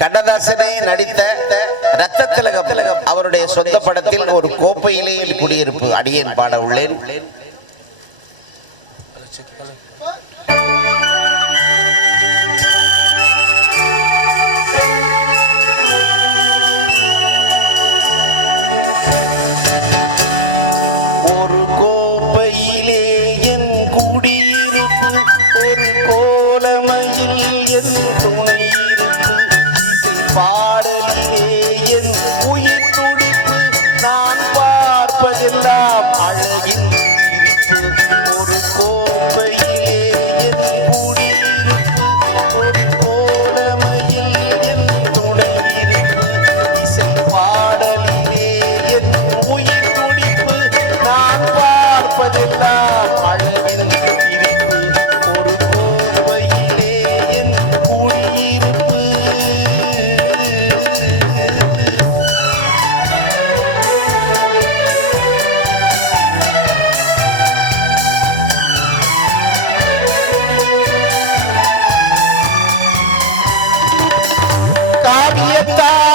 கண்ணதாசனே நடித்த ரத்த திலகம் அவருடைய சொந்த படத்தில் ஒரு கோப்பையிலே குடியிருப்பு. அடியேன் பாட உள்ளேன். ஒரு குடியிருப்பு ஒரு கோலமையில் என் துணை. எல்லாம் அழகில் Yeah,